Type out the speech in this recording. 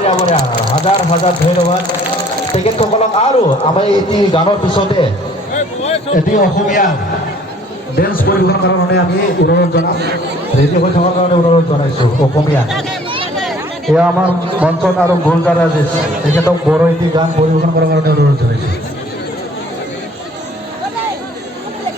বঢ়িয়া বঢ়িয়া হাজাৰ হাজাৰ ধন্যবাদ তেখেতসকলক। আৰু আমাৰ এটি গানৰ পিছতে এটি অসমীয়া ডেন্স পৰিৱেশনৰ কাৰণে আমি অনুৰোধ জনাম, ৰেডি হৈ থকাৰ কাৰণে অনুৰোধ জনাইছোঁ। অসমীয়া এয়া আমাৰ মঞ্চত আৰু গোলদাৰ ৰাজেশ তেখেতক বড়ো এটি গান পৰিৱেশন কৰাৰ কাৰণে অনুৰোধ জনাইছোঁ।